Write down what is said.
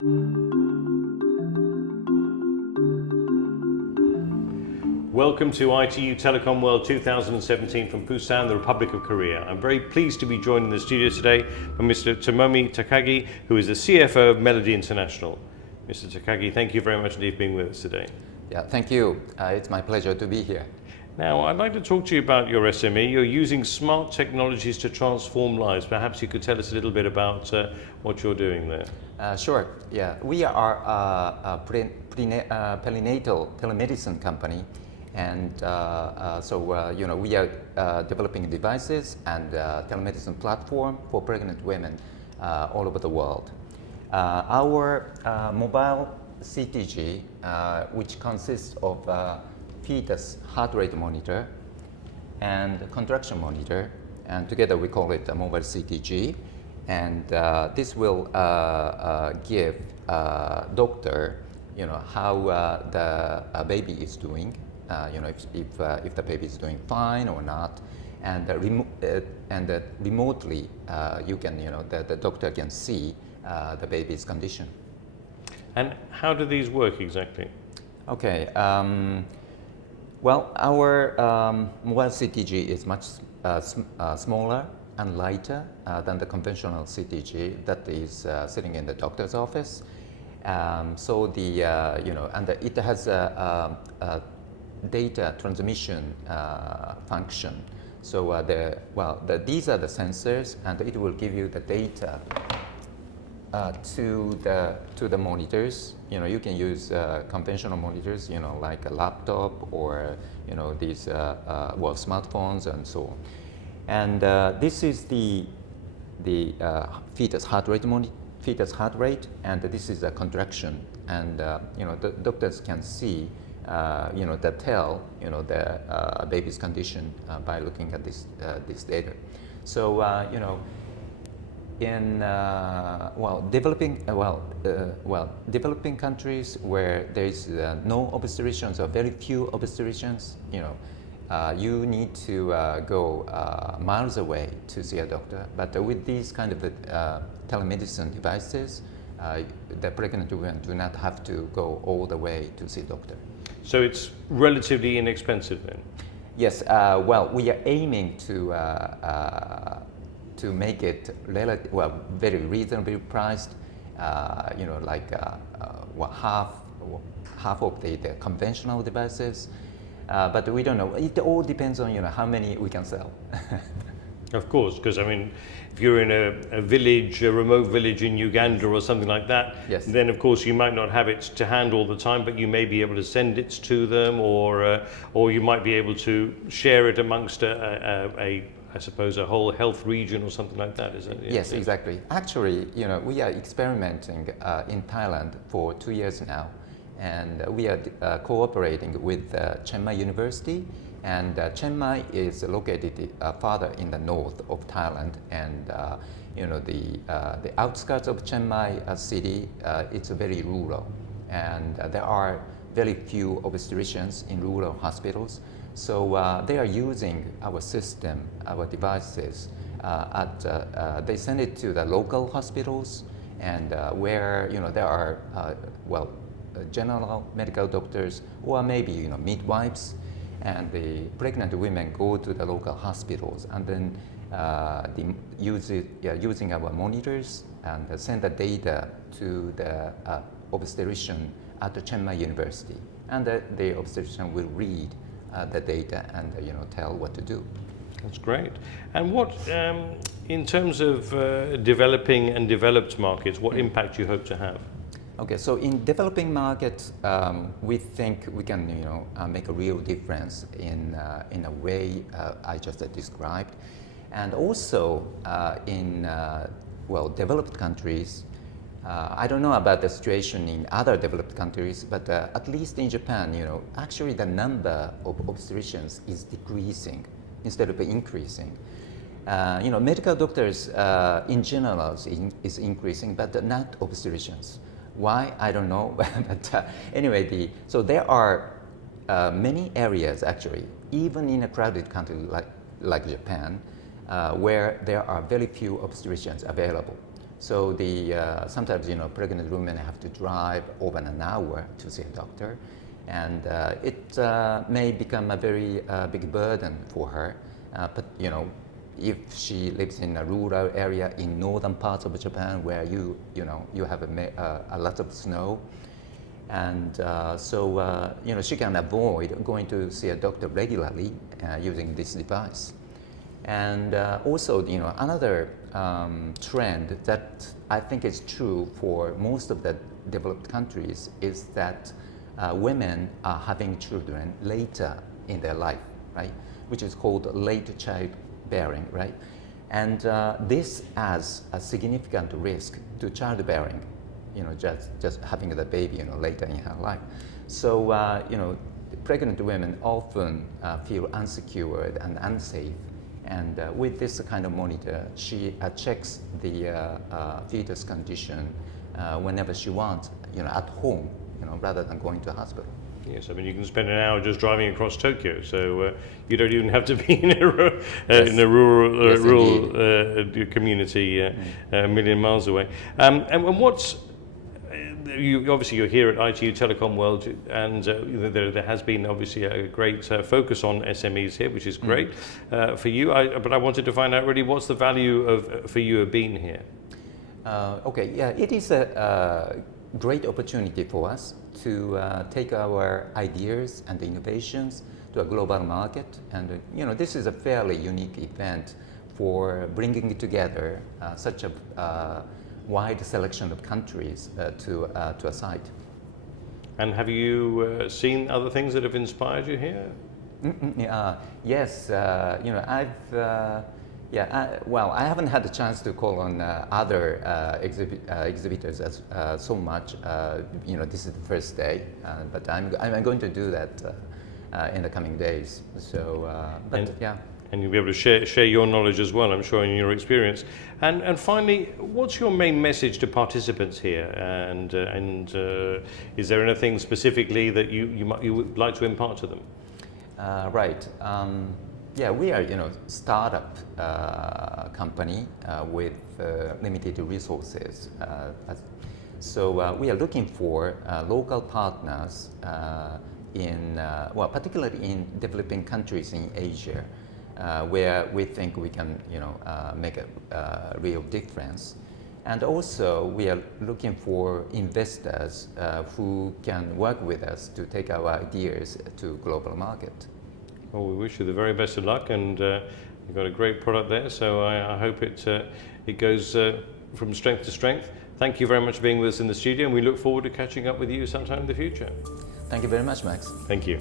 Welcome to ITU Telecom World 2017 from Busan, the Republic of Korea. I'm very pleased to be joined in the studio today by Mr. Tomomi Takagi, who is the CFO of Melody International. Mr. Takagi, thank you very much indeed for being with us today. Yeah, thank you. It's my pleasure to be here. Now, I'd like to talk to you about your SME. You're using smart technologies to transform lives. Perhaps you could tell us a little bit about what you're doing there. Sure. Yeah, we are a perinatal telemedicine company, and we are developing devices and telemedicine platform for pregnant women all over the world. Our mobile CTG, which consists of fetus heart rate monitor and contraction monitor, and together we call it a mobile CTG. And this will give doctor, how the baby is doing, if the baby is doing fine or not, and remotely you can, the doctor can see the baby's condition. And how do these work exactly? Okay. Well, our mobile CTG is much smaller and lighter than the conventional CTG that is sitting in the doctor's office. So the and it has a data transmission function. So these are the sensors, and it will give you the data to the monitors. You can use conventional monitors, like a laptop or these smartphones and so on. And this is the fetus heart rate and this is a contraction. And the doctors can see the baby's condition by looking at this data. So in developing countries where there is no obstetricians or very few obstetricians, you need to go miles away to see a doctor. But with these kind of telemedicine devices, the pregnant women do not have to go all the way to see a doctor. So it's relatively inexpensive then? Yes. We are aiming to make it very reasonably priced, half of the conventional devices, but we don't know. It all depends on how many we can sell. Of course, because I mean, if you're in a village, a remote village in Uganda or something like that, yes, then of course you might not have it to hand all the time, but you may be able to send it to them, or you might be able to share it amongst I suppose a whole health region or something like that, isn't it? Yes, exactly. Actually, we are experimenting in Thailand for 2 years now, and we are cooperating with Chiang Mai University. And Chiang Mai is located farther in the north of Thailand, and the outskirts of Chiang Mai city, it's very rural, and there are very few obstetricians in rural hospitals. So they are using our system, our devices. They send it to the local hospitals, and where there are general medical doctors or maybe midwives. And the pregnant women go to the local hospitals and then using our monitors and send the data to the obstetrician at the Chiang Mai University. And the obstetrician will read the data and tell what to do. That's great. And what, in terms of developing and developed markets, what impact do you hope to have? Okay, so in developing markets, we think we can, make a real difference in a way I just described, and also in developed countries. I don't know about the situation in other developed countries, but at least in Japan, actually the number of obstetricians is decreasing instead of increasing. Medical doctors in general is increasing, but not obstetricians. Why? I don't know. But anyway, so there are many areas actually, even in a crowded country like Japan, where there are very few obstetricians available. So sometimes pregnant women have to drive over an hour to see a doctor, and it may become a very big burden for her. But if she lives in a rural area in northern parts of Japan where you have a lot of snow, and so she can avoid going to see a doctor regularly using this device. And also, another trend that I think is true for most of the developed countries is that women are having children later in their life, right? Which is called late childbearing, right? And this adds a significant risk to childbearing, just having the baby, later in her life. So, pregnant women often feel unsecured and unsafe. And with this kind of monitor, she checks the fetus condition whenever she wants, at home, rather than going to a hospital. Yes, I mean you can spend an hour just driving across Tokyo, so you don't even have to be in a Yes. in a rural Yes, rural community a million miles away. And what's obviously you're here at ITU Telecom World, and there has been obviously a great focus on SMEs here, which is great for you. But I wanted to find out really what's the value for you of being here. Okay, yeah, it is a great opportunity for us to take our ideas and innovations to a global market, and this is a fairly unique event for bringing together such a wide selection of countries to a site. And have you seen other things that have inspired you here? Yes, I've well, I haven't had the chance to call on other exhibitors so much. This is the first day, but I'm going to do that in the coming days. So, yeah. And you'll be able to share your knowledge as well, I'm sure, in your experience. And finally, what's your main message to participants here? And is there anything specifically that you would like to impart to them? Right. Yeah, we are startup company with limited resources. So we are looking for local partners particularly in developing countries in Asia, where we think we can make a real difference. And also we are looking for investors who can work with us to take our ideas to global market. Well, we wish you the very best of luck, and you've got a great product there, so I hope it goes from strength to strength. Thank you very much for being with us in the studio, and we look forward to catching up with you sometime in the future. Thank you very much, Max. Thank you.